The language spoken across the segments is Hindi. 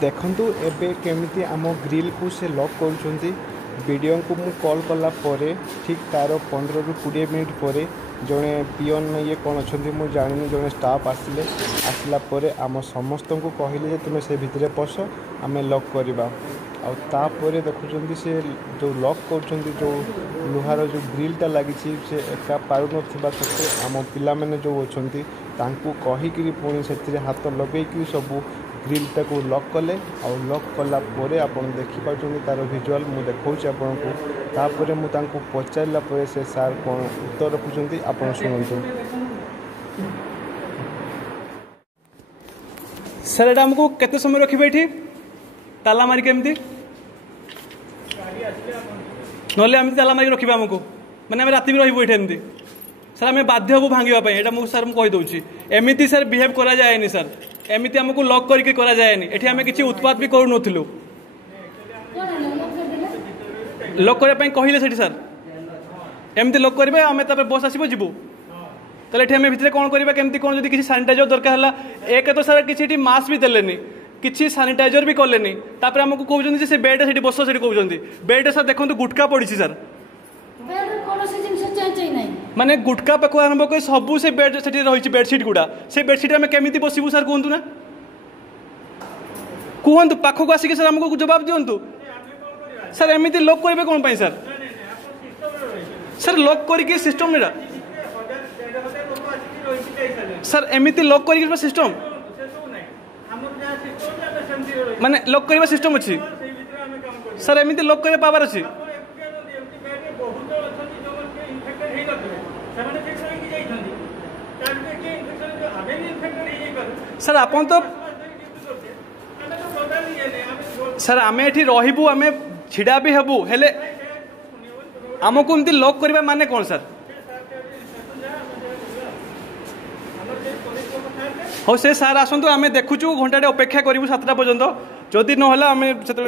देखंतु एबे केमिति आम ग्रिल को से लॉक करूछंती वीडियो को मु कॉल कला परे ठीक तार 15 रु 20 मिनिट परे जड़े पियन ये कौन अच्छा मुझे जानी जड़े स्टाफ आसला परे आम समस्त को कहले तुम्हें से भितर पश आम लॉक करवा आउे देखुं से जो लॉक कर जो लुहार जो ग्रिलटा लगी से एका पार ना सत्वे आम पिला मैंने जो अच्छा कहीकि पुणी से हाथ लगे सब ग्रिलटा को लॉक कले लॉक कलापर आप देखिपुं तार विजुआल मुझे देखा आपन को तापर मुझे पचारा से सार कौन उत्तर रखुच्च आप शुणु। सर एटा हमको केते समय रखिबे एठी ताला मारी केमती नले आम ताला मारी रखिबे हमको माने हम राति भी रहिबो एठी एमती सर आम बाध्य हबु भांगिबा पई एटा मु सर मु कहि दउची एमिति सर बिहेव करा जायनी सर एमिति हमको लॉक करके करा जायनी एठी हमें किछि उत्पाद भी करू नथिलु लॉक करे पई कहिले सेठी सर एमिति लॉक करबे आमे तापर बस आसीबो जिबो ताले एठी हमें भितरे कोन करबा केमती कोन जदी किछि सैनिटाइजर दरकार हला एक तो सर किछि एठी मास्क भी देलेनी किछि सैनिटाइजर भी करलेनी तापर हमको कहउजंदी जे से बेड सेठी बस सेठी कहउजंदी बेड सर देखंतु गुटका पड़िछि सर बेड कोन से जिंस चेंज नै माने गुटका पको आरंभ कर सबू से बेड सेठी रहिछि बेडशीट गुडा से बेडशीट हमें केमिति बसिबु सर कहंतु ना कहंतु पाखो को आसी के सर हमको जवाब दियंतु सर एमिति लॉक करबे कोन पई सर सर लॉक करके सिस्टम नेरा सर एमिति लॉक करके सिस्टम माने लॉक करबा सिस्टम अछि सर एमिति लॉक करे पावर अछि सर आपन तो सर आमे एठी रहिबु आमे छिडा भी हबु हेले हमको एमती लॉक करबा माने कोन सर हो से सार आसंतु आमे देखुचु घंटाटे अपेक्षा करिवु 7टा पर्यंत जदि न होला आमे सेते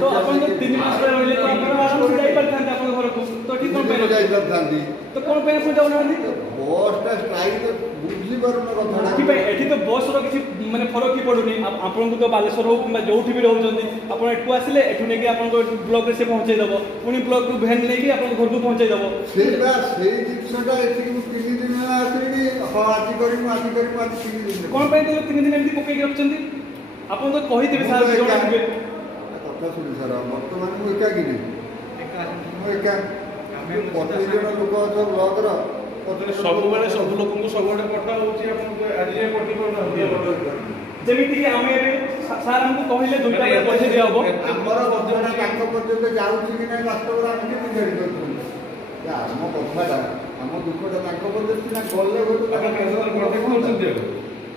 तो अपन तो 3 मास रहिले तो अपन आराम से जाई परथांते अपन घर को तो ठीक कोन पे जाई परथांती तो कोन पे से जाउ नांदी बसटा स्ट्राइक बुझी परन कथा कि भाई एठी तो बस रो किछि माने फरक की पडुनी आपन को तो बालेश्वर हो किबा जोठी भी रहउजंदी अपन एठको आसिले एठु नेकी आपन को ब्लॉक रे से पहुंचाई दबो पुनी ब्लॉक को वैन लेकी आपन घर को पहुंचाई दबो सेटा से जिसटा एठी को 3 दिन आसिनी ह आजि करी आज 3 दिन कोन पे तो 3 दिन एमती पकेई रखचंदी आपन तो कहि देबे सार जोडा दिबे सुनी सर बर्तमान मुझे एका कि एका लोक अच्छा ब्लॉक सब बेले सब लोक सब पठा जमीती कि आमे सार हमको कहले दुटा बेले पैसा दिया हो हमर बर्तमान कांको पर्यंत जाउची कि नै वास्तव रा हम कि जानि करछन या हम कथाटा हम दुखटा कांको पर्यंत ना गले गोटो का कैसे प्रोटेक्ट करछन दियो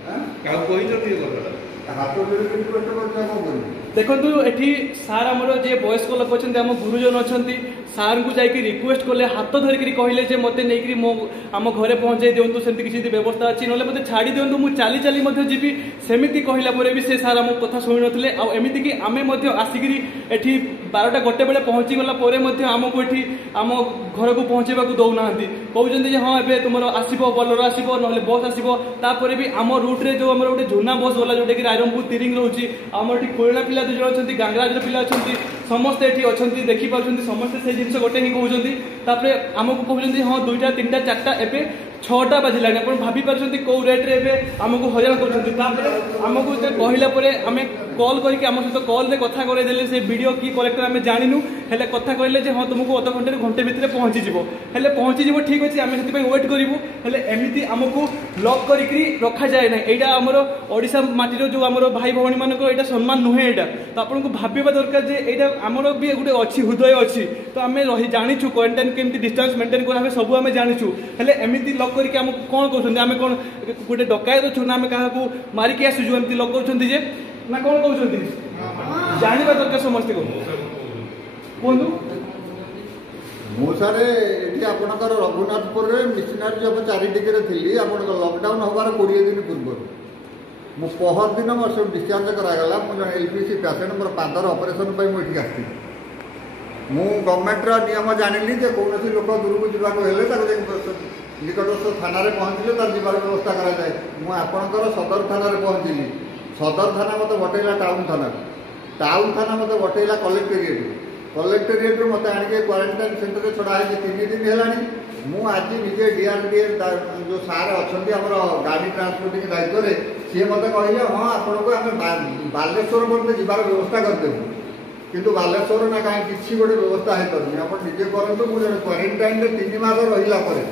हां का कोइ जति कथाटा हाथ जोड़ी के पेट बच्चा को बोल देखंतु एठी सार हमर जे वयस्क लोक अछंती हम गुरुजन अछंती सार को जाई कि रिक्वेस्ट करले हाथ धरि कि कहले जे मते नै कि मो हम घरे पहुंचाई देउंतु सेंति किछि व्यवस्था अछि नले मते छाडी देउंतु मु चाली चाली मध्ये जीबी सेमिति कहिला परे भी से सार हम कथा सुनि नथले आ एमिति कि आमे मध्ये आसिगिरी एठी 12टा गोटे बेले पहुंची गला परे मध्ये हमको एठी हम घर को पहुंचेबा को दउ नाहंती कहउजंती जे हां एबे तुमरो आसीबो बोलरो आसीबो नले बस आसीबो तापरे भी हम रूट रे जो हमर ओटे झुना बस वाला जोटे कि रायरंगपुर तिरिंग रहउची हमर एठी कोयला पिला दु जण अछंती गांगराज पिला अछंती समस्त एठी अछंती देखि पाउछंती समस्त से जिंस गोटे ही कहउछंती तापरे हमको कहउछंती हां 2टा 3टा 4टा एबे 6टा बाजिलानी अपन भाबी पारछंती को रेट रे एबे हमको हजान करछंती तापरे हमको जे कहिला परे हमें कॉल करके हम सहित कॉल रे कथा करे देले से वीडियो की कलेक्टर हमें जानिनु हेले कथा कहले जे हां तुमको अध घंटे घंटे भितरे पहुंची जिवो हेले पहुंची जिवो ठीक अछि हमें सेति पई वेट करिवु हेले एमिति हमको लॉक करिकरी रखा जाय नै एटा हमरो ओडिसा माटी रो जो हमरो भाई भौणी मानको एटा सम्मान नुहे एटा तो आपन को भाबिबा दरकार जे एटा हमरो भी गुटे अछि हृदय अछि तो हमें रही जानिछु क्वारंटाइन केमति डिस्टेंस मेंटेन कर हमें सब हमें जानिछु हेले एमिति लॉक करके हम कोन कहउछन हमें कोन गुटे डकाय छु ना हमें काहा को मारी के आसु एमिति लॉक करछन जे ना कोन कहउछन जानिबा दरकार समस्त को कोंदु मु सारे एठी आपनकर रघुनाथपुर रे मिशनरी जब 4 डिग्री थिली आपन लॉकडाउन होबार 20 दिन पूर्व मु पहर दिन मोर सब डिस्चार्ज करा गला मु एलपीसी पेशेंट मोर पादर ऑपरेशन पई मु एठी आस्ती ମୁଁ ଗଭର୍ଣ୍ଣମେଣ୍ଟର ନିୟମ ଜାଣିଲି ଯେ କୌଣସି ଲୋକ ଦୂରକୁ ଯିବାକୁ ହେଲେ ତାକୁ ନିକଟସ୍ଥ ଥାନାରେ ପହଞ୍ଚିଲେ ତାର ଯିବାର ବ୍ୟବସ୍ଥା କରାଯାଏ। ମୁଁ ଆପଣଙ୍କର ସଦର ଥାନାରେ ପହଞ୍ଚିଲି। ସଦର ଥାନା ମୋତେ ବଟେଇଲା ଟାଉନ ଥାନାକୁ, ଟାଉନ ଥାନା ମୋତେ ବଟେଇଲା କଲେକ୍ଟୋରିଏଟ୍ରୁ, କଲେକ୍ଟୋରିଏଟ୍ରୁ ମୋତେ ଆଣିକି କ୍ୱାରେଣ୍ଟାଇନ୍ ସେଣ୍ଟରରେ ଛଡ଼ା ହେଇଛି 3 ଦିନ ହେଲାଣି। ମୁଁ ଆଜି ନିଜେ DRDA ଯେଉଁ ସାର୍ ଅଛନ୍ତି ଆମର ଗାଡ଼ି ଟ୍ରାନ୍ସପୋର୍ଟିଂ ଦାୟିତ୍ୱରେ, ସିଏ ମୋତେ କହିଲେ ହଁ ଆପଣଙ୍କୁ ଆମେ ବାଲେଶ୍ୱର ପର୍ଯ୍ୟନ୍ତ ଯିବାର ବ୍ୟବସ୍ଥା କରିଦେବୁ, କିନ୍ତୁ ବାଲେଶ୍ୱର ନା କାହିଁ କିଛି ଗୋଟେ ବ୍ୟବସ୍ଥା ହେଇପାରୁନି, ଆପଣ ନିଜେ କରନ୍ତୁ। ମୁଁ ଜଣେ କ୍ୱାରେଣ୍ଟାଇନ୍ରେ 3 ମାସ ରହିଲା ପରେ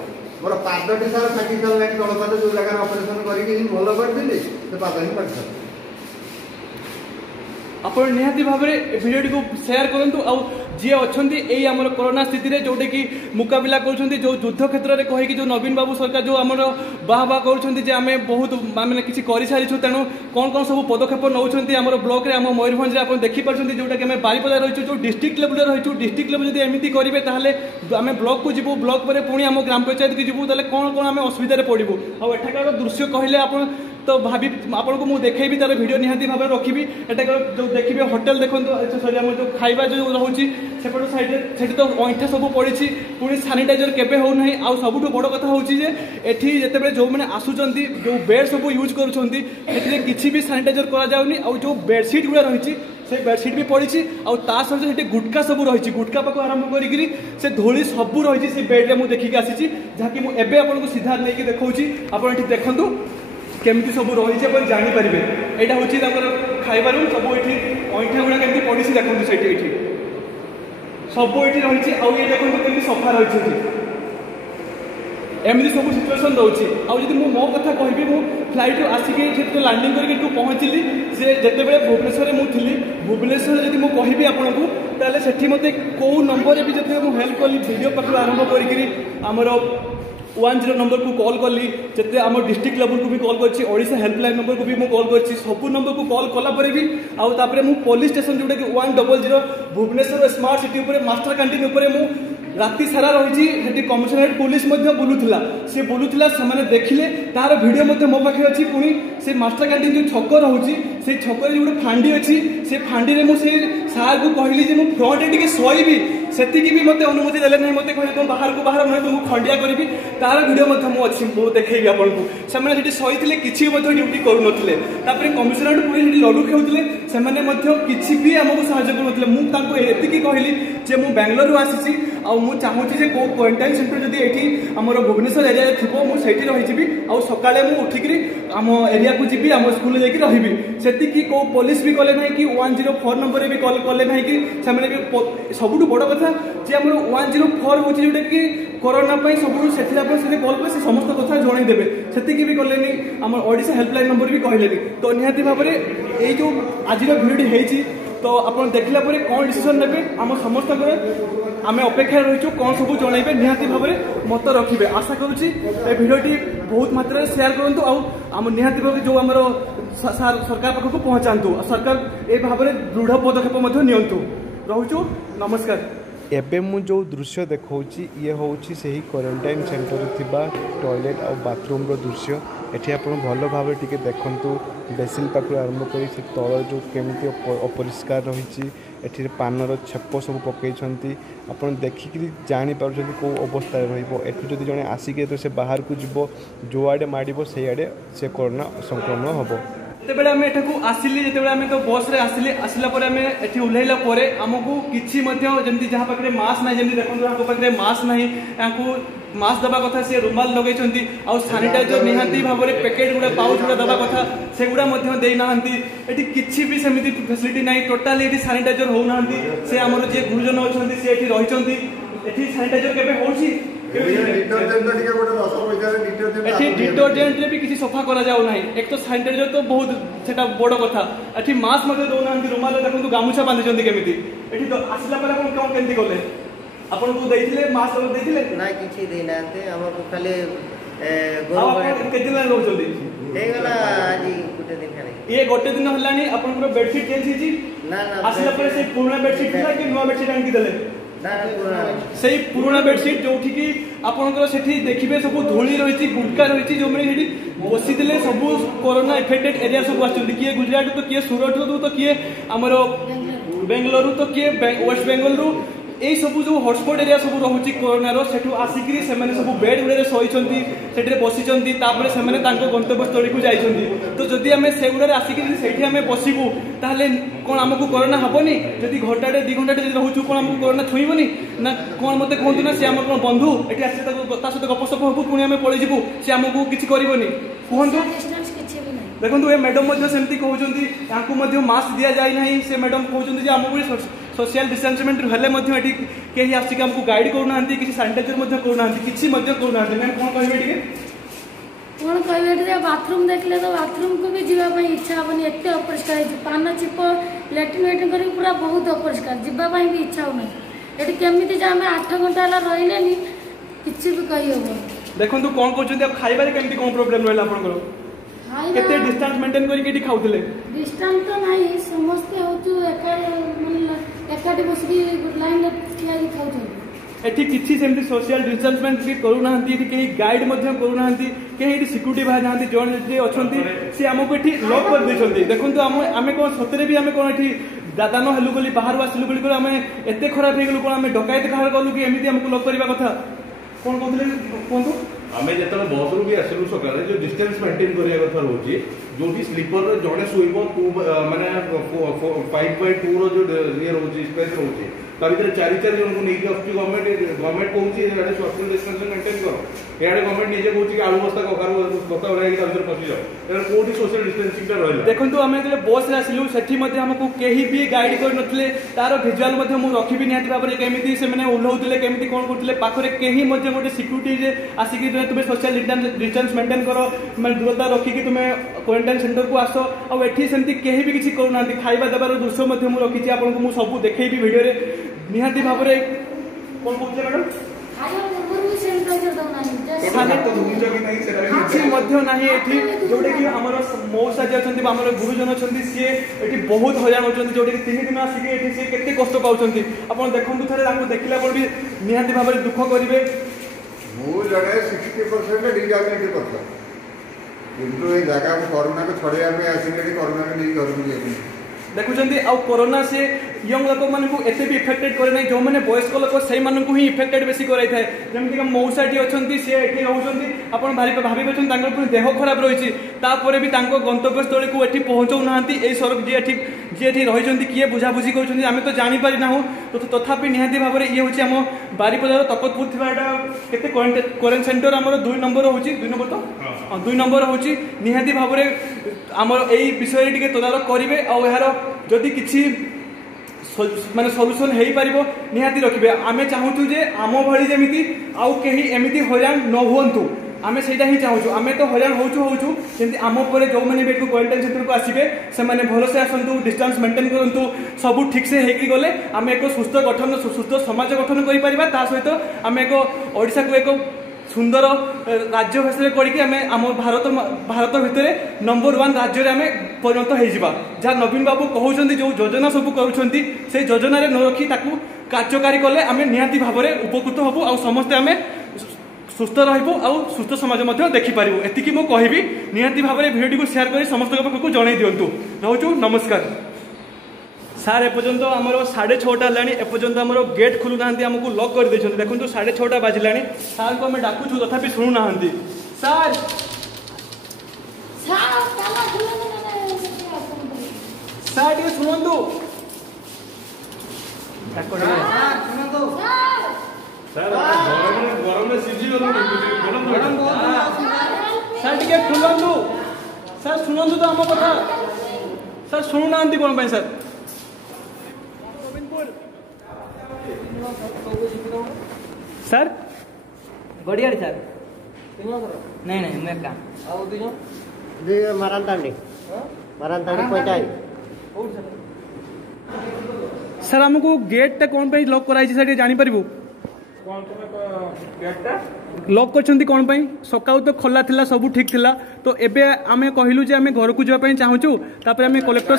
ମୋର ପାଦଟି ସାର୍ ଫାଟି ସାରିଲାଣି, ତଳ ପାଦ ଯେଉଁ ଜାଗାରେ ଅପରେସନ୍ କରିକି ହିଁ ଭଲ କରିଥିଲି ସେ ପାଦ ହିଁ ଫାଟି ସାରିଲା। ଆପଣ ନିହାତି ଭାବରେ ଭିଡ଼ିଓଟିକୁ ସେୟାର କରନ୍ତୁ। ଆଉ ଯିଏ ଅଛନ୍ତି ଏଇ ଆମର କରୋନା ସ୍ଥିତିରେ ଯେଉଁଟାକି ମୁକାବିଲା କରୁଛନ୍ତି, ଯେଉଁ ଯୁଦ୍ଧ କ୍ଷେତ୍ରରେ କହିକି ଯେଉଁ ନବୀନ ବାବୁ ସରକାର ଯେଉଁ ଆମର ବାହା କରୁଛନ୍ତି ଯେ ଆମେ ବହୁତ ମାନେ କିଛି କରିସାରିଛୁ, ତେଣୁ କ'ଣ କ'ଣ ସବୁ ପଦକ୍ଷେପ ନେଉଛନ୍ତି ଆମର ବ୍ଲକରେ, ଆମ ମୟୂରଭଞ୍ଜରେ ଆପଣ ଦେଖିପାରୁଛନ୍ତି। ଯେଉଁଟାକି ଆମେ ବାରିପଦା ରହିଛୁ, ଯେଉଁ ଡିଷ୍ଟ୍ରିକ୍ଟ ଲେଭେଲରେ ରହିଛୁ, ଡିଷ୍ଟ୍ରିକ୍ଟ ଲେଭେଲ ଯଦି ଏମିତି କରିବେ ତାହେଲେ ଆମେ ବ୍ଲକକୁ ଯିବୁ, ବ୍ଲକ ପରେ ପୁଣି ଆମ ଗ୍ରାମ ପଞ୍ଚାୟତକୁ ଯିବୁ, ତାହେଲେ କ'ଣ କ'ଣ ଆମେ ଅସୁବିଧାରେ ପଡ଼ିବୁ। ଆଉ ଏଠାକାର ଦୃଶ୍ୟ କହିଲେ ଆପଣ ତ ଭାବି ଆପଣଙ୍କୁ ମୁଁ ଦେଖେଇବି, ତାର ଭିଡ଼ିଓ ନିହାତି ଭାବରେ ରଖିବି। ଏଠାକାର ଯେଉଁ ଦେଖିବେ ହୋଟେଲ ଦେଖନ୍ତୁ, ସରି ଆମର ଯେଉଁ ଖାଇବା ଯେଉଁ ରହୁଛି ସେପଟ ସାଇଡ଼ରେ, ସେଠି ତ ଅଇଁଠା ସବୁ ପଡ଼ିଛି, ପୁଣି ସାନିଟାଇଜର କେବେ ହେଉନାହିଁ। ଆଉ ସବୁଠୁ ବଡ଼ କଥା ହେଉଛି ଯେ ଏଠି ଯେତେବେଳେ ଯେଉଁମାନେ ଆସୁଛନ୍ତି, ଯେଉଁ ବେଡ୍ ସବୁ ୟୁଜ୍ କରୁଛନ୍ତି, ସେଥିରେ କିଛି ବି ସାନିଟାଇଜର କରାଯାଉନି। ଆଉ ଯେଉଁ ବେଡସିଟ୍ ଗୁଡ଼ା ରହିଛି ସେ ବେଡସିଟ୍ ବି ପଡ଼ିଛି, ଆଉ ତା ସହିତ ସେଠି ଗୁଟକା ସବୁ ରହିଛି, ଗୁଟକା ପାଖକୁ ଆରମ୍ଭ କରିକିରି ସେ ଧୂଳି ସବୁ ରହିଛି ସେ ବେଡ୍ରେ। ମୁଁ ଦେଖିକି ଆସିଛି, ଯାହାକି ମୁଁ ଏବେ ଆପଣଙ୍କୁ ସିଧା ନେଇକି ଦେଖାଉଛି। ଆପଣ ଏଠି ଦେଖନ୍ତୁ କେମିତି ସବୁ ରହିଛି, ଆପଣ ଜାଣିପାରିବେ। ଏଇଟା ହେଉଛି ତାଙ୍କର ଖାଇବା ରୁମ୍, ସବୁ ଏଠି ଅଇଁଠା ଗୁଡ଼ା କେମିତି ପଡ଼ିଛି ଦେଖନ୍ତୁ, ସେଇଠି ଏଠି ସବୁ ଏଠି ରହିଛି। ଆଉ ଇଏ ଦେଖନ୍ତୁ କେମିତି ସଫା ରହିଛି ଏଠି, ଏମିତି ସବୁ ସିଚୁଏସନ୍ ରହୁଛି। ଆଉ ଯଦି ମୁଁ ମୋ କଥା କହିବି, ମୁଁ ଫ୍ଲାଇଟ୍ରୁ ଆସିକି ସେଠି ଲ୍ୟାଣ୍ଡିଂ କରିକି ଏଠୁ ପହଞ୍ଚିଲି, ସେ ଯେତେବେଳେ ଭୁବନେଶ୍ୱରରେ ମୁଁ ଥିଲି, ଭୁବନେଶ୍ୱରରେ ଯଦି ମୁଁ କହିବି ଆପଣଙ୍କୁ, ତାହେଲେ ସେଠି ମୋତେ କେଉଁ ନମ୍ବରରେ ବି ଯେତେବେଳେ ମୁଁ ହେଲ୍ପ କଲି, ଭିଡ଼ିଓ ପାଖରୁ ଆରମ୍ଭ କରିକିରି ଆମର 10 ନମ୍ବରକୁ କଲ୍ କଲି, ଯେତେ ଆମ ଡିଷ୍ଟ୍ରିକ୍ଟ ଲେଭେଲକୁ ବି କଲ୍ କରିଛି, ଓଡ଼ିଶା ହେଲ୍ପଲାଇନ୍ ନମ୍ବରକୁ ବି ମୁଁ କଲ୍ କରିଛି, ସବୁ ନମ୍ବରକୁ କଲ୍ କଲା ପରେ ବି, ଆଉ ତାପରେ ମୁଁ ପୋଲିସ ଷ୍ଟେସନ ଯେଉଁଟାକି 100 ଭୁବନେଶ୍ୱର ସ୍ମାର୍ଟ ସିଟି ଉପରେ ମାଷ୍ଟର କ୍ୟାଣ୍ଟିନ୍ ଉପରେ ମୁଁ ରାତି ସାରା ରହିଛି। ସେଠି କମିଶନରେଟ୍ ପୁଲିସ ମଧ୍ୟ ବୁଲୁଥିଲା, ସେ ବୁଲୁଥିଲା, ସେମାନେ ଦେଖିଲେ, ତାର ଭିଡ଼ିଓ ମଧ୍ୟ ମୋ ପାଖରେ ଅଛି। ପୁଣି ସେ ମାଷ୍ଟର କ୍ୟାଣ୍ଟିନ୍ ଯେଉଁ ଛକ ରହୁଛି, ସେଇ ଛକରେ ଯେଉଁ ଗୋଟେ ଫାଣ୍ଡି ଅଛି, ସେ ଫାଣ୍ଡିରେ ମୁଁ ସେ ସାର୍କୁ କହିଲି ଯେ ମୁଁ ଫ୍ରଣ୍ଟରେ ଟିକେ ଶୋଇବି, ସେତିକି ବି ମୋତେ ଅନୁମତି ଦେଲେ ନାହିଁ। ମୋତେ କହିଲେ ତୁମ ବାହାରକୁ ବାହାର, ନହେଲେ ତୁମକୁ ଖଣ୍ଡିଆ କରିବି। ତାର ଭିଡ଼ିଓ ମଧ୍ୟ ମୁଁ ଅଛି, ମୁଁ ଦେଖେଇବି ଆପଣଙ୍କୁ। ସେମାନେ ସେଠି ଶୋଇଥିଲେ, କିଛି ମଧ୍ୟ ଡ୍ୟୁଟି କରୁନଥିଲେ। ତାପରେ କମିଶନରେଟ୍ ପୁଣି ସେଠି ଲଡୁ ଖେଳୁଥିଲେ, ସେମାନେ ମଧ୍ୟ କିଛି ବି ଆମକୁ ସାହାଯ୍ୟ କରୁନଥିଲେ। ମୁଁ ତାଙ୍କୁ ଏତିକି କହିଲି ଯେ ମୁଁ ବାଙ୍ଗାଲୋରରୁ ଆସିଛି, ଆଉ ମୁଁ ଚାହୁଁଛି ଯେ କେଉଁ କ୍ୱାରେଣ୍ଟାଇନ୍ ସେଣ୍ଟର ଯଦି ଏଠି ଆମର ଭୁବନେଶ୍ୱର ଏରିଆରେ ଥିବ, ମୁଁ ସେଇଠି ରହିଯିବି, ଆଉ ସକାଳେ ମୁଁ ଉଠିକିରି ଆମ ଏରିଆକୁ ଯିବି, ଆମ ସ୍କୁଲରେ ଯାଇକି ରହିବି। ସେତିକି କେଉଁ ପୋଲିସ ବି କଲେ ନାହିଁ କି 104 ନମ୍ବରରେ ବି କଲ୍ କଲେ ନାହିଁ କି ସେମାନେ ବି। ସବୁଠୁ ବଡ଼ କଥା ଯେ ଆମର 104 ହେଉଛି ଯେଉଁଟାକି କରୋନା ପାଇଁ ସବୁଠୁ, ସେଥିରେ ଆପଣ ସେଠି କଲ୍ କଲେ ସେ ସମସ୍ତ କଥା ଜଣାଇଦେବେ, ସେତିକି ବି କଲେନି। ଆମର ଓଡ଼ିଶା ହେଲ୍ପଲାଇନ୍ ନମ୍ବର ବି କହିଲେନି। ତ ନିହାତି ଭାବରେ ଏଇ ଯେଉଁ ଆଜିର ଭିଡ଼ିଓଟି ହେଇଛି, ତ ଆପଣ ଦେଖିଲା ପରେ କ'ଣ ଡିସିସନ୍ ନେବେ, ଆମ ସମସ୍ତଙ୍କର ଆମେ ଅପେକ୍ଷାରେ ରହିଛୁ, କ'ଣ ସବୁ ଜଣାଇବେ, ନିହାତି ଭାବରେ ମତ ରଖିବେ। ଆଶା କରୁଛି ଏ ଭିଡ଼ିଓଟି ବହୁତ ମାତ୍ରାରେ ସେୟାର କରନ୍ତୁ, ଆଉ ଆମ ନିହାତି ଭାବରେ ଯେଉଁ ଆମର ସରକାର ପାଖକୁ ପହଞ୍ଚାନ୍ତୁ, ସରକାର ଏ ଭାବରେ ଦୃଢ଼ ପଦକ୍ଷେପ ମଧ୍ୟ ନିଅନ୍ତୁ। ରହୁଛୁ, ନମସ୍କାର। ଏବେ ମୁଁ ଯେଉଁ ଦୃଶ୍ୟ ଦେଖାଉଛି, ଇଏ ହେଉଛି ସେହି କ୍ୱାରେଣ୍ଟାଇନ୍ ସେଣ୍ଟରରେ ଥିବା ଟଏଲେଟ୍ ଆଉ ବାଥରୁମ୍ର ଦୃଶ୍ୟ। ଏଠି ଆପଣ ଭଲ ଭାବରେ ଟିକେ ଦେଖନ୍ତୁ, ବେସିନ୍ ପାଖରୁ ଆରମ୍ଭ କରି ସେ ତଳ ଯେଉଁ କେମିତି ଅପରିଷ୍କାର ରହିଛି। ଏଠିରେ ପାନର ଛେପ ସବୁ ପକାଇଛନ୍ତି, ଆପଣ ଦେଖିକିରି ଜାଣିପାରୁଛନ୍ତି କେଉଁ ଅବସ୍ଥାରେ ରହିବ। ଏଠୁ ଯଦି ଜଣେ ଆସିକି ସେ ବାହାରକୁ ଯିବ, ଯେଉଁଆଡ଼େ ମାଡ଼ିବ ସେଇଆଡ଼େ ସେ କରୋନା ସଂକ୍ରମଣ ହେବ। ଯେତେବେଳେ ଆମେ ଏଠାକୁ ଆସିଲି, ଯେତେବେଳେ ଆମେ ତ ବସ୍ରେ ଆସିଲା ପରେ ଆମେ ଏଠି ଓହ୍ଲାଇଲା ପରେ ଆମକୁ କିଛି ମଧ୍ୟ ଯେମିତି ଯାହା ପାଖରେ ମାସ୍କ ନାହିଁ, ଯେମିତି ଦେଖନ୍ତୁ ତାଙ୍କ ପାଖରେ ମାସ୍କ ନାହିଁ, ତାଙ୍କୁ ମାସ୍କ ଦେବା କଥା, ସେ ରୁମାଲ ଲଗାଇଛନ୍ତି। ଆଉ ସାନିଟାଇଜର ନିହାତି ଭାବରେ ପ୍ୟାକେଟ୍ ଗୁଡ଼ା, ପାଉଚ୍ ଗୁଡ଼ା ଦେବା କଥା, ସେଗୁଡ଼ା ମଧ୍ୟ ଦେଇନାହାନ୍ତି। ଏଠି କିଛି ବି ସେମିତି ଫେସିଲିଟି ନାହିଁ, ଟୋଟାଲି ଏଠି ସାନିଟାଇଜର ହେଉନାହାନ୍ତି। ସେ ଆମର ଯିଏ ଗୁରୁଜନ ଅଛନ୍ତି ସେ ଏଠି ରହିଛନ୍ତି, ଏଠି ସାନିଟାଇଜର କେବେ ହେଉଛି? ଏଠି डिटर्जेंट भी किसी सफा करा जाऊ नाही। एक तो सैनिटाइजर तो बहुत सेटा बड़ कथा। एठी मास्क मते दउनांती, रुमाल देखंतु गामुछा बांधिचंती केमिति। एठी तो आसिला पर आपण कोन केंती गले? आपण को दैथिले मास्क दैथिले ना किछि देनांते हमर को खाली गोरो केते दिन रहउचंती हे गला आज गुटे दिन खाली ये गोटे दिन हलानी आपण को बेडशीट चेंज हिची ना ना आसिला पर से पुराना बेडशीट थिला कि नुवा बेडशीट आनकी देले? से पुराना बेडशीट जो कि आपंकर से देखिए सब धूली रही, गुटका रही, जो मैंने बसी सब कोरोना इफेक्टेड एरिया सब आसुच्च, किए गुजरात तो किए सूरत तो किए आमर बेंगलुरु तो किए वेस्ट बेंगल रु यही सब जो हटस्पट एरिया सब रोचे कोरोनार सेठू आसिक सब बेड गुड़े शोती से बसी से गंतव्य स्थल को जाइए तो जदि आम से गुड़ा आसिक आम बसबू ताहले कौन आमको कोरोना हेनी जदि घंटाटे 2 घंटा रोचु कौन आमको कोरोना छुईबनी ना कौन मत कहतु ना सी आम कौन बंधु ये आस सहित गपसप हबू पुणी आम पलैबू सी आमको किसी करनी कहतु देखो ये मैडम सेमती कहते मास्क दि जाए ना से मैडम कहते आमको सोशल डिस्टेंसमेंट हेल्ले कहीं आसिक आमको गाइड करूना किसी सानिटाइजर करूना किसी करूना मैम कौन कहे कौन कहे बाथरूम देखले तो बाथरूम को भी जावाई इच्छा हेनी एत अपरिष्कार पान चिप लैट्रिन वैट्रिन कर पूरा बहुत अपरिष्कार जावाई भी इच्छा होना ये केमी आम 8 घंटा रही किसी भी कही हम देखो कौन कहते खाइबार केमती कौन प्रोब्लेम रहा आपंकर केते डिस्टेंस मेंटेन करके खाऊले डिस्टेंस तो नहीं समस्ते होचु एकाटी बसकी लाइन ठिया खाऊ एठी किसी सेमती सोशल डिस्टेंसमेंट भी करूना कहीं गाइड करूना कहीं सिक्यूरीटी बाहर ना जन जी अच्छा सी आमको ये लॉक कर देते देखो आम कौन सतरे भी आम कौन ये दादान हेलु बोली बाहर आसलु बोली आम एत खराब हो गलु कौन आम डकायत कहार कलु कि एमती आमको लॉक करने कथा कौन कहते कहतु आम जो बस रू भी आसलु सकाल जो डिस्टेंस मेंटेन करने कथा रोचे जो भी स्लीपर जड़े शुब माने 5x2 रो ये रोचे स्पेस रोचे भर 4 जन को नहीं गवर्नमेंट कहूँ सोशल डिस्टेंस मेंटेन कर याडे गवर्नमेंट निजे कहूँ कि आलू बस्ता कखारू बस्ता भर पशि जाओ कौटी सोशल डिस्टेंसिंग रहा देखो आम जो बस आसलु से आमको कहीं भी गाइड करते तार भिजुआल रखी निहत भाव में केमी से ओह्लाऊे केमी कौन करते पाखे कहीं गोटे सिक्यूरीटी आसिक तुम्हें सोशल डिस्टेंस मेंटेन कर मैं दूरता रखिकी तुम्हें क्वारंटाइन सेंटर को आस आठी सेमती कहीं भी किसी करूना खाଇବା देवार दृश्य मुझे रखी आपको सब देखी भिडियो निहाती भाव में कौन कहते मैडम जोटा कि आमर मौसा जी अच्छा आम गुरुजन अच्छा सी ये बहुत हईराण होती जोटा कि 3 दिन आसिक सी के कष्ट पाँच आप देखो थे देखला भी निहाती भाव में दुख करेंगे मुझे 60% डिजाबिलिटी किंतु ये जगह को कोरोना को छड़ाई आसिक कोरोना को नहीं घर देखुं आउ कोरोना से यंग लोक मान एते भी इफेक्टेड करे नहीं जो मैंने वयस्क लोक से ही इफेक्टेड बेसी कराई थाए जमीक मौसाटी अच्छा सी ये रोचे आप भावी देह खराब रही भी गंतव्य स्थल को ये पहुँचाऊ ना सड़क जी जी रही किए बुझाबुझी कर आम तो जापर ना तो तथापि निहाती भाव में ये हूँ आम बारिपदार तकतपुर थी क्वारंटाइन सेंटर आम 2 नंबर हूँ 2 नंबर तो 2 नंबर हूँ निहाती भाव में आम यही विषय टी तदारख करेंगे आर जदि किसी माने सॉल्यूशन हो पार निहाती रखिए आम चाहूँ जे आम भली जमी आउ कहीं एमती हईराण न हुंतु आम से चाहूँ आम तो हईराण होमती आम पर जो मैंने भी क्वारंटाइन सेंटर को आसवे से भलसे आसतु डिस्टेंस मेंटेन करूँ सब ठीक से होगी गले आम एक सुस्थ गठन सुस्थ समाज गठन कर सहित आम एक ओडिशा को एक सुंदर राज्य हिसाब करके आम भारत भितर नंबर 1 राज्य में परिणत हो जहाँ नवीन बाबू कहते जो योजना सब कर योजन न रखी कार्यकारी कले आम निहाती भाव में उपकृत हबू आ समस्ते आम सुस्थ रही सुस्थ समाज देखिपर एति मुझे कहबी निहाती भाव में भिडियो को शेयर कर समस्त पाखक जन दिंतु रोचु नमस्कार सार एपर्यंत आमर 6:30 है एपर्यंत आम गेट खोलू ना आमको लॉक कर देखो 6:30 बाजिला सार को आम डाकुचु तथापि शुणुना सार सार टे शुणु सार टे खुलु सार शुणु तो आम कथा सार शुणुना कौन सर सर बढ़िया सर नहीं नहीं मैं काम मरानतांडी पंचायत सर हमको गेट कौन पे लॉक कराई सर जानी पारिबु लॉक कर कौन सका तो खोला थिला सब ठीक थिला तो एबे आमे कहलु जे आमे घर को जाय चाहूँ तापर आमे कलेक्टर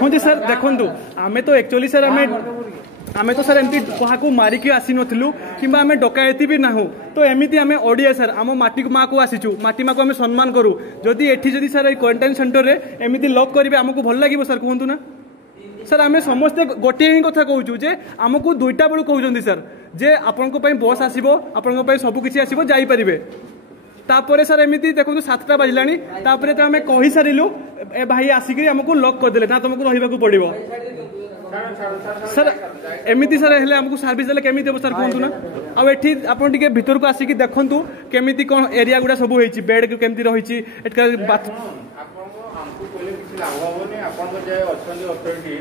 हाँ जी सर देखु आमे तो एक्चुअली सर आमे तो सर एमती क्या मारिकी आसी नथिलु किंबा आमे डकायती भी ना हो तो एमती आमे ओडिया सर आम माटी माँ को आसीचु माटी माँ को आमे सम्मान करूँ जदि एठी जदि सर क्वारंटाइन सेंटर रे एमती लॉक करेंगे आमको भल लगे सर कहतु ना सर आम समस्ते गोटे ही कथा कहूँ जे आमको 2टा बेलू कहते सर जे आपण बस आसो आपण सबकि आसो जापरे तापर सर एमती देखो 7टा बाजिलानी तापर आम कही सारू ए भाई आसिक आमको लॉक करदे ना तुमको रहा पड़ो सर एमती सर हेल्ले आमको सर्विस देले केमी देबो सर कहतु ना आ एठी आपण टिके भीतर को आसिक देखंतु केमिति कोन एरिया गुडा सब होईची बेड केमिति रहिची एटका बाथ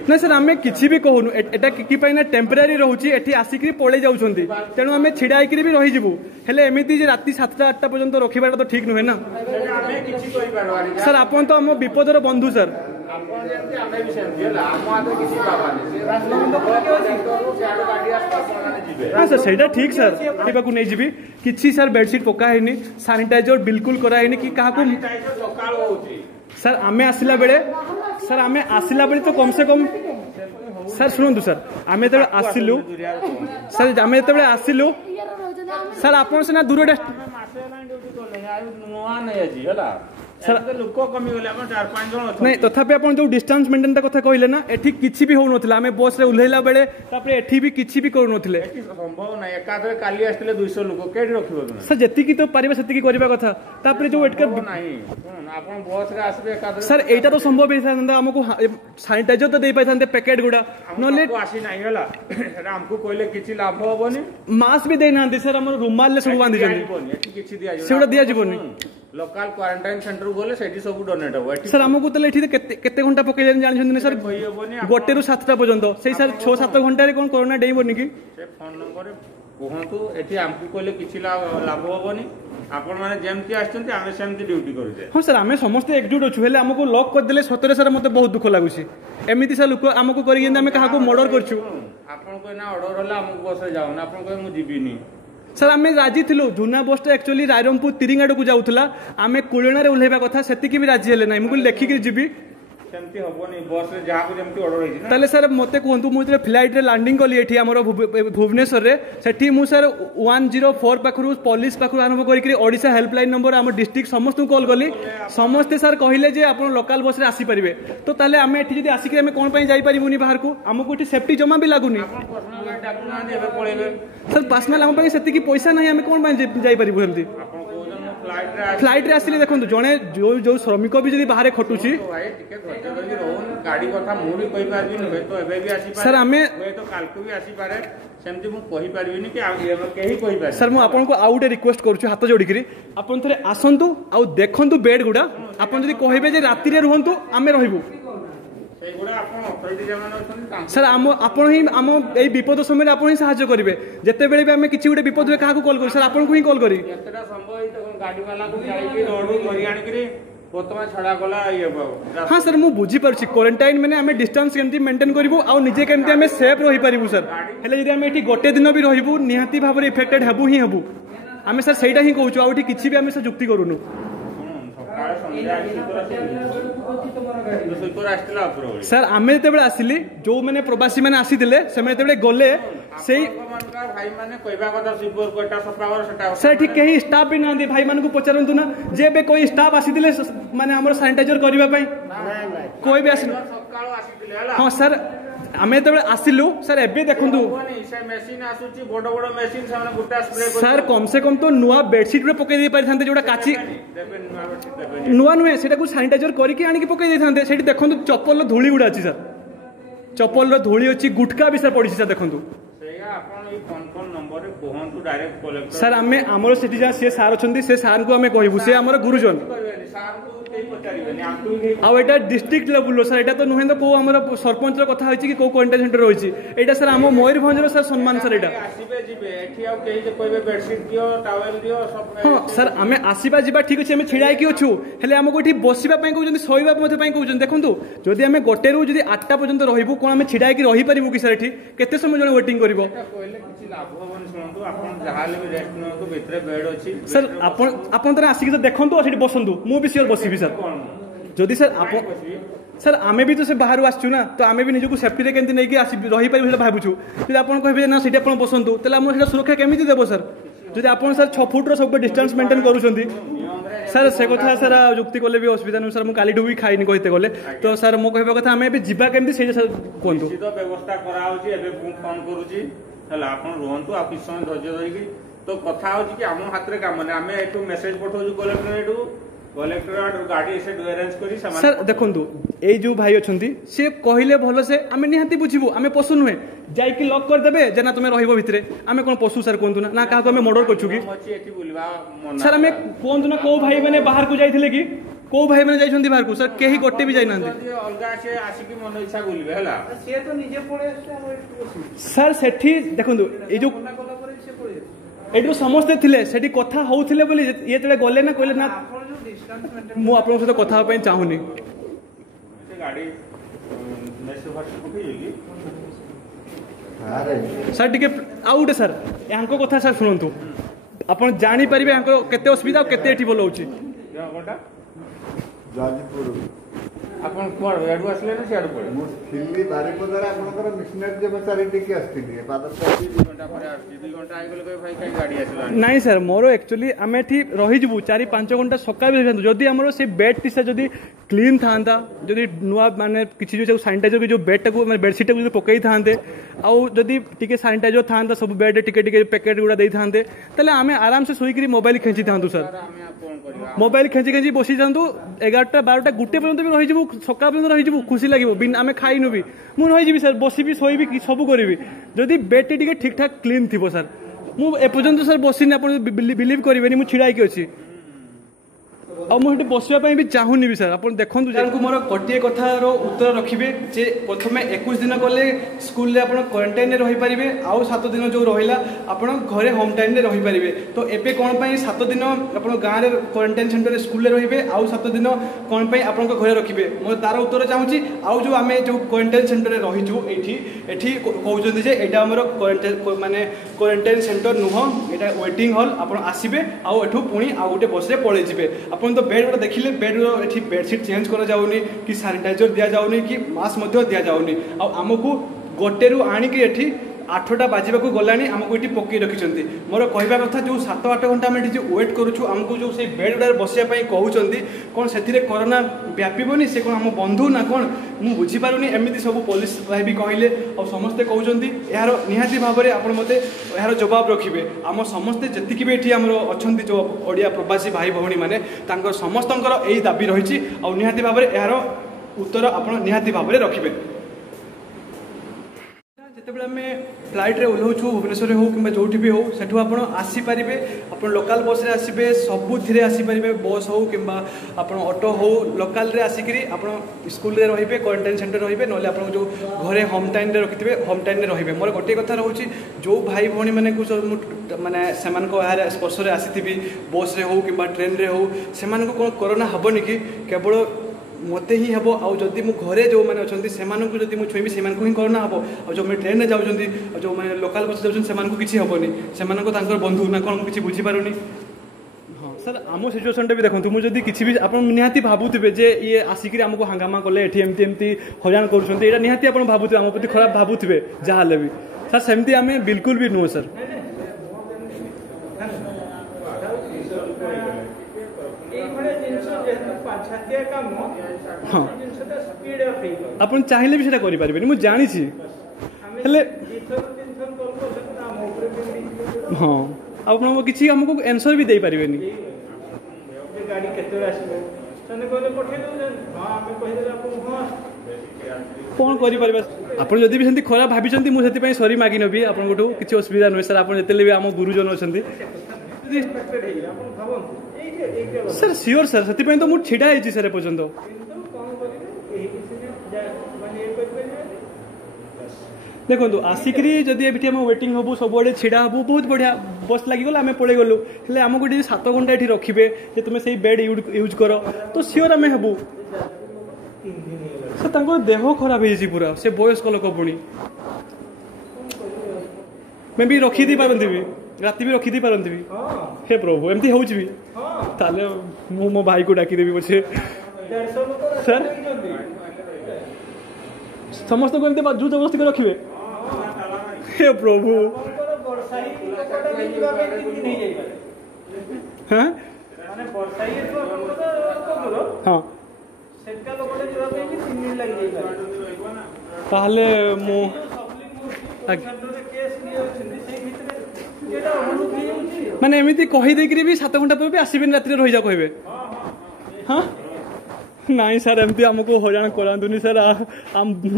ना सर आम कि भी कहूनु एटा कि ना टेम्परारी रोचे एठी आसिक पड़े जाउछंती तेणु आम छिड़ा होकर भी रहीजु हेले एमती जे राति 7टा 8टा पर्यंत रखिबाटा तो ठीक नुहे ना सर आपन तो आम विपदर बंधु सर हाँ सर सहीटा ठीक सर को नहीं जीवी किसी सर बेडसीट पकानी सानिटाइजर बिल्कुल कराइनी कि सर आमे आसिला बेले सर आमे आसिला बेले तो कम से कम सर शुणु सर आमे तो आसिलु सर आमे तो आसिलु सर आपन से ना दूर सर लोक कमी गले 4-5 जन नहीं तथापि आप जो डिस्टेंस मेंटेन कथा कहले ना एठी किछि भी होउनथला आमे बस रे उल्हेला बेले तापर एठी भी किछि भी करूनथले एठी संभव नै एकाधरे काली आस्थिले 200 लोक केडी रखिबो सर जति की तो परिबे सति की करबा कथा तापर जो एटका नाही आपन बस रे आसबे एकाधरे सर एटा तो संभव है सर हमको सैनिटाइजर तो दे पाइथांते पैकेट गुडा नले आसी नाही हला एटा हमको कहले किछि लाभ होबनी मास्क भी देना सर हमर रुमाल ले सब बांधी जनी एठी किछि दिया सेउडा दिया जीवनी लोकल क्वारंटाइन सेंटर बोले सेठी सब डोनेट हो सर हमको तले एठी केते घंटा पके जानि छन सर गोटे रु 7टा पर्यंत सेही सर 6-7 घंटा रे कोन कोरोना डेइबोनी की से फोन नंबर कहंतु एठी हमको कहले किछि लाभ होबनी आपण माने जेमति आछंती आमे सेमति ड्यूटी करू जे हां सर आमे समस्त एकजुट अछु हेले हमको लॉक कर देले सतरे सर मते बहुत दुख लागुसी एमिति सर लोक हमको करी जेंदा आमे काहा को मर्डर करछु आपण को ना ऑर्डर होला हमको बस रे जाऊ ना आपण को मु जीबीनी सर आम राजी थिलु जूना बस एक्चुअली रायरमपुर तिरिंगाड़ को जाऊला आम कुलेना उल्हेबा कथा सेतिकी भी राजी हेले ना मुझे लेखिक जीवी सेमती हबोनी बस रे जहा को जेमती ऑर्डर होई ताले सर मते कहंतु मु जे फ्लाइट रे लैंडिंग कली एठी हमर भुवनेश्वर रे सेठी मु सर 104 पाखरु पुलिस पाखरु आरंभ करी करी ओडिसा हेल्पलाइन नंबर हम डिस्ट्रिक्ट समस्त कॉल कली समस्त सर कहिले जे आपण लोकल बस रे आसी परिबे तो ताले हम एठी जदी आसी के हम कोन पई जाई परिबुनी बाहर को हमको एठी सेफ्टी जमा भी लागुनी आपण पर्सनल गाड़ी डाकू ना देबे पळेबे सर पर्सनल हम पई सेति की पैसा नाही हम कोन पई जाई परिबु हमती फ्लाइट रे आसिले देखो जड़े जो जो श्रमिक भी जब बाहर खटुची गाड़ी कथा मु भी कहि पारबी न तो एबे भी आसी पारे सर हमें तो काल को भी आसी पारे सेमति मु कहि पारबी नि कि केही कहि पारे सर मु आपन को आउट रिक्वेस्ट करू हाथ जोड़ी करी आपन थरे आसंतु आ देखंतु बेड गुडा आपन जदी कहबे जे राति रे रहंतु आमे रहिबु सर आपण ही आम ए विपद समय आप ही साहाय्य करेंगे जिते बेले भी आम किसी गोटे विपद हुए क्या कॉल कर सर आपन को ही कॉल करी हाँ सर मुझे बुझीपार क्वारंटाइन मैंने आम डिस्टेंस केमती मेंटेन करूँ आ निजे केमती आम सेफ रही पारू सर हेल्ले जब आम ये गोटे दिन भी रहू निहाती भाव में इफेक्टेड हेबू ही हेबू आम सर सहीटा ही कहूँ आउट किसी भी आम सर जुक्ति करूँ सर आम जो आसिली जो मैंने प्रवासी मैंने आसीले से गले से सर ठीक कहीं स्टाफ भी ना भाई मान को पचारतु ना जे बे कोई स्टाफ आसी माने हमर सैनिटाइजर करबा कोई भी आसी हाँ सर आम जो आसिलु सर एबे देखंतु सर कम से कम तो नुआ बेडसीट रे पकई दे पारिथांते जोटा काची नुआ नुहे सेटा को सैनिटाइजर करके आनी पकई देथांते सेठी देखंतु चप्पल धूली गुडा अछि सर चप्पल धूली अछि गुटका भी सर पड़ी सर देखंतु सर आम आमर से सी सार अच्छा से सार को आम कहबू से आमर गुरुजन आटा डिस्ट्रिक्ट लेवल सर यहाँ तो नुहे तो कौ आम सरपंच कथा होती कि क्वारंटाइन सेंटर रही है सर आम मयूरभंज सर सम्मान सर हाँ सर आम आसवा जा ठीक अच्छे छिड़ा अच्छू हेल्ले आमको ये बसवाई कहते शोवा कहते देखो जदि आम गोटे रू 8टा पर्यंत रही कौन आम छिड़ा रही पारू कि सर ये समय जन वेटिंग कर सर आपन आसिक देखो बसतु मुझे सियोर बसबी सर जदि सर आप सर आमे भी तो से बाहर आसचु ना तो आमे भी निजको सेफ्टी रे केंति नहीं आसी रही पारू भावुँ जब आप कहे ना सीट आप बसतु तेल आम सुरक्षा केमी देव सर जब आप सर 6 फुट सब डिस्टेंस मेंटेन करूँ सर से कथा सर जुक्ति कले भी असुविधा नहीं सर मुझे भी खाइनी कहते गले तो सर मो कहवा कथा आम जीवा केमती से कहतु व्यवस्था कराऊँगी फोन करुँची आप रुहतु आ किस समय धैर्य धरिकी तो कथा हूँ कि आम हाथ में कम नहीं आम एठू मेसेज पठाऊँ कलेक्टरेट कलेक्टरेट गाड़ी से अरेंज करी सर देखु ये जो भाई अच्छा सी कहले भल से आम निहाती बुझू आम पशु नुहे जाइकी लॉक करदे जे ना तुम रही भितर आम कौन पशु सर कहतु ना क्या आम मर्डर करूँ कि सर आम कहतु ना कौ भाई मैंने बाहर को जाइए कि कौ भाई मैंने जाइए बाहर को सर कहीं गोटे भी जाना सर से देखो ये जो ये समस्ते थे से कथा होते बोली ये गले ना कहले ना मु आप सहित कथा चाहूनी सर टी आउ गोटे सर यहाँ कथा सर शुणु आप जापर केते असुविधा केते भल हो आपण कोण याडू असले ना सियाडू पळे मु थिल्ली बारिपदार आपनकर मिशनरी जे बेचारी टिके आस्थिली पादर 2 घंटा परे आस्ती 2 घंटा आइ गेले भाई काई गाड़ी आसला नहीं सर मोर एक्चुअली आम एठी रही जबु 4-5 घंटा सकाळ भी जदी हमरो से बेड टी से जदी क्लीन थांता जदी नुआ माने किछि जो सैनिटाइजर के जो बेड टाको माने बेडशीट को पकई थांते आ जदी टिके सैनिटाइजर थांता सब बेड टिके टिके पैकेट गुडा देई थांते तले आमे आराम से सोई करी मोबाइल खेंची थांतु सर मोबाइल खेंची खेंची बसी जांतु 11टा 12टा गुटे पर्यंत भी रही जबु सकाळ पर्यंत रही जबु खुशी लागिबो बिन आमे खाइनु भी मु रही जीबी सर बसी भी सोई भी सब करिवि जदी बेड टिके ठीक ठाक क्लीन थिबो सर मु ए पर्यंत सर बसिनी आपण बिलीव करिवेनी मु छिड़ाई के अछि आ मुझे बसवाई भी चाहूनी भी सर आप देखो मोर गोटे कथार उत्तर रखिए जे प्रथम 21 दिन गले स्कूल आप क्वारंटाइन रही पारे आउ 7 दिन जो रहा आप घरे होम टाइम रही पारे तो एबे कौन पाई 7 दिन आप गाँव में क्वारंटाइन सेंटर स्कूल रे आउ 7 दिन कौन पाई आप घरे रखिए मैं तार उत्तर चाहूँगी आउ जो आम जो क्वारंटाइन सेंटर रहीचु ये कहते हैं यहाँ आम मानने क्वारंटाइन सेंटर नुह यहाँ वेटिंग हॉल आप आसबे आउ एठू पुणी आउ गोटे बस पड़े जी आप तो बेड गुड़ा देखिले बेड बेडसीट चेंज करा जाउनी कि सैनिटाइजर दिया जाउनी कि मास्क दिया जाउनी आमको गोटेरू आणिकी एठी 8टा बाजिबा को गलानी आमको ये पकई रखिंट मोर कहवा कथा जो 7-8 घंटा आम जो वेट करूँ आमको जो से बेड गुड़ा बसापी कहते कौन से कोरोना व्यापीबनी से कौन आम बंधु ना कौन मुझे बुझीपारूनी एमती सब पुलिस भाई भी कहले और समस्ते कहते यार निहाती भाव में आप मत यार जवाब रखिए आम समस्ते जी भी ये अच्छा जो ओडिया प्रवासी भाई भौणी मैंने समस्त यही दाबी रही और निहाती भाव में यार उत्तर आप निहाती भाव में रखिए जितेबाला आम फ्लाइट रे ओह्लू भुवनेश्वर हो कि जो भी हो सेठू आप आसीपारे आप लोकाल बस रे आसबे सबुथिरे आसीपारे बस हो कि आप ऑटो हो लोकाल रे आसिक आप स्कूल रे रहिबे क्वारंटाइन सेंटर रहिबे नले आप जो घरे होम टाइम रे रखिथिबे होम टाइम रे रहिबे मोर गोटे कथा रहउची जो भाई भौणी माने को माने सेमान को यार स्पर्श रे आसीथिबी बस रे हो कि ट्रेन रे हो सेमान को कोरोना हबनी कि केवल मते ही हेबो आउ जदि मु घरे जो माने अछंती सेमान को जदि मु छुईबी सेमान को ही कोरोना हेबो आ जो मैं ट्रेन में जाउछंती जो माने लोकल बस जाउछन सेमान को किछि हेबोनी सेमान को तांकर बंधु ना कोन किछि बुझी पारुनी हाँ सर आम सिचुएसन भी देखो मुझे जदि किछि भी आप निहाती भाबुथिबे जे ये आसिक आमको हंगामा कले एठी एमती एमती हजान करूछंती एटा निहाती आप भाबुथिबे आम प्रति खराब भाबुथिबे जहा ले भी सर सेमती आमे बिल्कुल भी नुह सर हाँ आप चाहिए भी करें मुझे जानी हाँ आप किसी आमको आंसर भी दे पारे कौन कर आप जदि भी सेमती खराब भाभी मुझे सरी मागी नबी आपको किसी असुविधा नुहे सर आप जिते भी आम गुरुजन अच्छा सर सियोर सर से तो मुझे छिड़ा है सर एपर्यंत देखो आसिकी जदि ये वेटिंग हबू सब छिड़ा हबू बहुत बढ़िया बस लगिगला आम पड़े गलु हेल्ले आमको 7 घंटा ये रखिए जे तुम से बेड यूज कर तो सियोर आम हबू सर देह खराब है पूरा से वयस्क लोक पुणी मैं भी रखी पारती राति भी रखी पारती हे प्रभु एमती हो ताले मो भाई को डाकीदेवी पछे सर समस्त को एमती जू जबरदस्ती कर रखिए हे प्रभु हाँ ମାନେ ବର୍ଷା ଇଏ ତ ହଁ ସେଟା ଲୋକଟେ ଯିବା ପାଇଁ ବି 3 ମିନିଟ୍ ଲାଗି ଯାଇପାରେ ତାହେଲେ ମୁଁ ମାନେ ଏମିତି କହି ଦେଇକିରି ବି 7 ଘଣ୍ଟା ପରେ ବି ଆସିବେନି ରାତିରେ ରହିଯାଉ କହିବେ ହଁ ନାଇଁ ସାର୍ ଏମିତି ଆମକୁ ହଇରାଣ କରାନ୍ତୁନି ସାର୍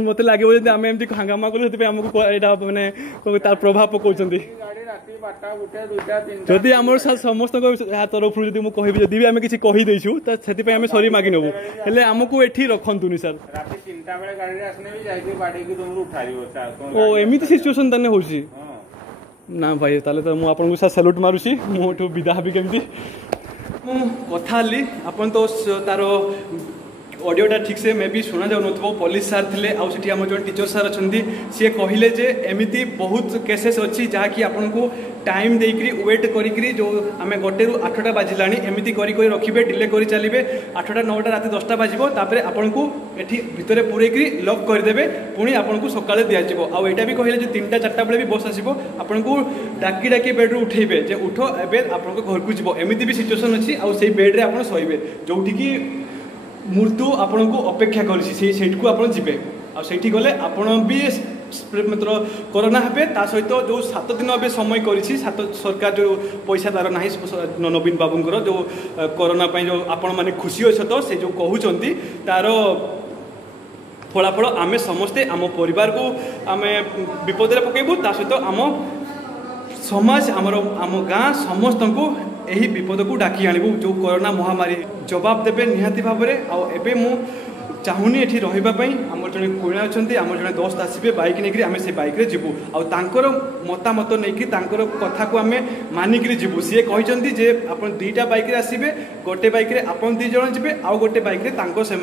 ମତେ ଲାଗିବ ଯଦି ଆମେ ଏମିତି ହାଙ୍ଗାମା କଲୁ ସେଥିପାଇଁ ଆମକୁ ଏଇଟା ମାନେ ତାର ପ୍ରଭାବ ପକାଉଛନ୍ତି ଯଦି ଆମର ସମସ୍ତଙ୍କ ତରଫରୁ ଯଦି ମୁଁ କହିବି ଯଦି ବି ଆମେ କିଛି କହିଦେଇଛୁ ତ ସେଥିପାଇଁ ଆମେ ସରି ମାଗି ନେବୁ ହେଲେ ଆମକୁ ଏଠି ରଖନ୍ତୁନି ସାର୍ ଓ ଏମିତି ସିଚୁଏସନ୍ ତାହେଲେ ହଉଛି ନା ଭାଇ ତାହେଲେ ତ ମୁଁ ଆପଣଙ୍କୁ ସାର୍ ସାଲ୍ୟୁଟ୍ ମାରୁଛି ମୁଁ ଏଠୁ ବିଦା ହେବି କେମିତି ମୁଁ କଥା ହେଲି ଆପଣ ତ ତାର ऑडियोटा ठीक से मे भी शुणा जाऊ पुलिस सार थे आउ जो टीचर सार अच्छा सी कहले जे एमती बहुत केसेस अच्छी जहाँकि आपन को टाइम देकरी वेट करी जो आम 1 ରୁ 8टा बाजिला एमती करी रखिए डिले कर चलिए 8टा 9टा रात 10टा बाजिबो तापरे आपन को एठी भितरे पुरेकरी लॉक करदेवे पुणी आपन को सकाळे दियाजिबो आ एटा भी कहले जे 3टा 4टा बेले भी बस आसीबो आपन को डाकी डाकी बेड रू उठेबे जे उठो एबे आपन को घर को जीवो एमती भी सिचुएशन अच्छी आ सेही बेड रे आपन सोइबे जोठी की मृत्यु आपण को अपेक्षा कर जीवे आठी गले आपण भी मतलब कोरोना हे सहित जो 7 दिन ए समय कर सरकार जो पैसा तार ना नवीन बाबूंर जो कोरोना जो आपण मैंने खुशी अच्छे तो से जो कहते तार फलाफल आम समस्ते आम परिवार को आम विपद में पकेबू ता सहित आम समाज आमर आम गाँ समस्त को यही विपद को डाकी आणबू जो कोरोना महामारी जवाब देवे निहाती भाव में आबे मु चाहूनी एठी रहिबापई आमर जने कोणा अछंती आमर जने दोस्त आसीबे बाइक नेकरी आमे से बाइक रे जिबू आ तांकर मतामत नेकी तांकर कथा को आमे मानिकरी जिबू से कहिसंती जे आपण 2टा बाइक रे आसीबे गोटे बाइक रे आपण 2 जण जिबे आ गोटे बाइक रे तांको से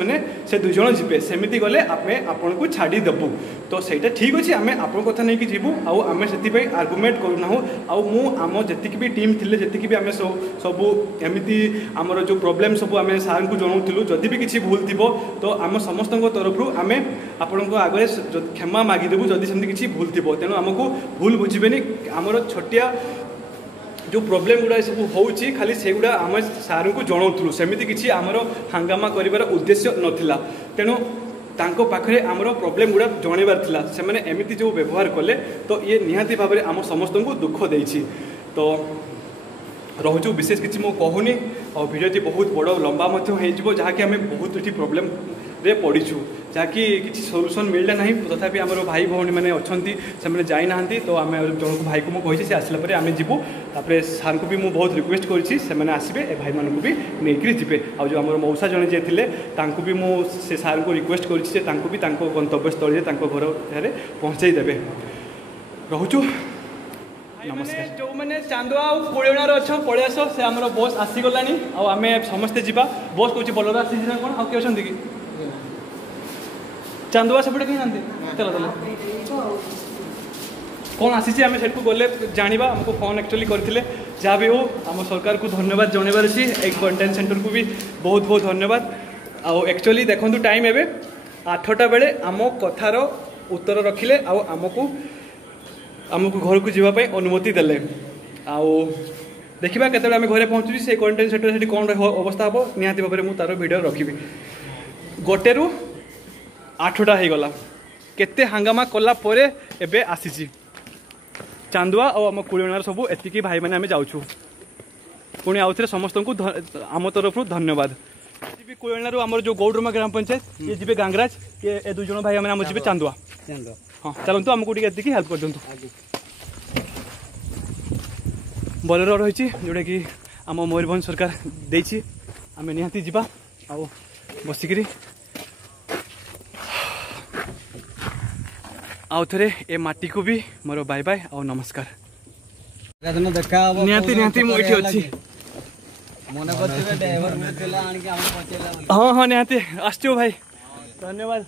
2 जण जिबे सेमिति गले आमे आपण को छाडी देबू तो सेटा ठीक अछि आमे आपण कथा नेकी जिबू आ आमे सेति पई आर्गुमेंट करू नाहु आ मु आम जतिक भी टीम थिले जतिक भी आमे सब एमिति हमर जो प्रॉब्लम सब आमे सार को जणाउथिलु जदि भी किछि भूल थिबो तो आम समस्त तरफ आम आपण आगे क्षमा मागिदेबू जदि सेमती किसी भूल थी तेणु आमको भूल बुझे आमर छोटिया जो प्रॉब्लम गुड़ा सब हो खाली से गुड़ा आम सार को जनाऊलु सेमती किसी आमर हंगामा कर उद्देश्य नाला तेणु तांको पाखरे आमर प्रॉब्लम गुड़ा जनइबार थिला से माने एमिति जो व्यवहार कले तो ये निहाती भाव में आम समस्त को दुख देछि तो रोचु विशेष किसी मु कहूनी और भिडियोटी बहुत बड़ लंबा जहाँकि आम बहुत ये प्रॉब्लम रे पड़ीचु जहाँकि किसी सॉल्यूशन मिलला नहीं तथापि आमर भाई भौणी मैंने अच्छा से जाई ना तो आम जन भाई को मुझे से आसला आम जीवु तापर सार को भी मुझे बहुत रिक्वेस्ट करें आसबे ए भाई मानक भी नहीं जी आ जो आम मौसा जड़े जे थे भी मुझे सार को रिक्वेस्ट करें भी गंतव्य स्थल घर पहुँचाईदेवे रोचु नमस्कार जो मैंने चांदुआ कोड़ेणार अच्छा पलि आस से आम बस आसीगला आम समस्ते जावा बस कौन बोलर आसी कौन आउ किए कि चांदुआ सेपटे कहीं ना चलो चलो कौन आसी आम से गले जाना आमको फोन एक्चुअली करते जहाँ भी हो आम सरकार को धन्यवाद जनइबार अच्छी एक कंटेंट सेंटर को भी बहुत बहुत धन्यवाद आउ एक्चुअली देखो टाइम एवं 8टा बेले आम कथार उत्तर रखिले आमको आमको घर को जावाई अनुमति देले आउ देखा केत आम घरे पहुँचुची से कंटेंट सेंटर से कौन अवस्था हम निहाती भाव में तार वीडियो रखी 1 ରୁ 8टा हो गला केते हंगामा कला परे एबे आसीची चांदुआ और आम कुड़ीणार सब एतिकी भाई मैंने आम जाऊँ पुणी आउ थे समस्त को आम तरफ धन्यवाद जी कुड़ीणार आम जो गौडरमा ग्राम पंचायत ये जी गांगराज ये 2 जण भाई मैंने जी चांदुआ हाँ चलतु आमको टी हेल्प कर दिंतु बोलेरो रही जोटा कि आम मयूरभंज सरकार देछि आम निहाती जीवा आ बसिकी आउ थे ए माटी को भी मोर बाय बाय आ नमस्कार निहाती निहाती मुझे अच्छी हाँ हाँ निहाती आसचु भाई धन्यवाद।